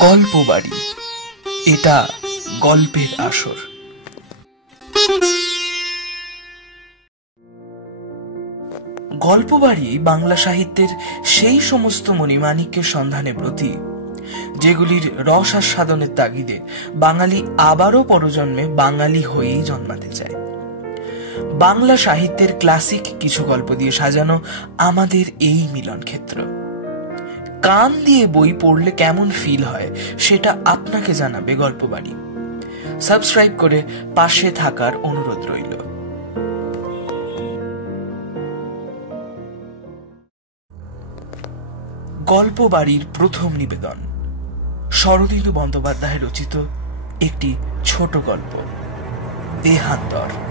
গল্প বাড়ি, এটা গল্পের আসর। গল্প বাড়ি বাংলা সাহিত্যের সেই সমস্ত মণিমাণিক্যের সন্ধানে ব্রতী, যেগুলির রস আস্বাদনের তাগিদে বাঙালি আবারও পরজন্মে বাঙালি হয়েই জন্মাতে চায়। বাংলা সাহিত্যের ক্লাসিক কিছু গল্প দিয়ে সাজানো আমাদের এই মিলন ক্ষেত্র। কান দিয়ে বই পড়লে কেমন ফিল হয় সেটা আপনাকে জানাবে গল্প বাড়ি। সাবস্ক্রাইব করে পাশে থাকার অনুরোধ রইল। গল্প বাড়ির প্রথম নিবেদন শরদিন্দু বন্দ্যোপাধ্যায় রচিত একটি ছোট গল্প, দেহান্তর।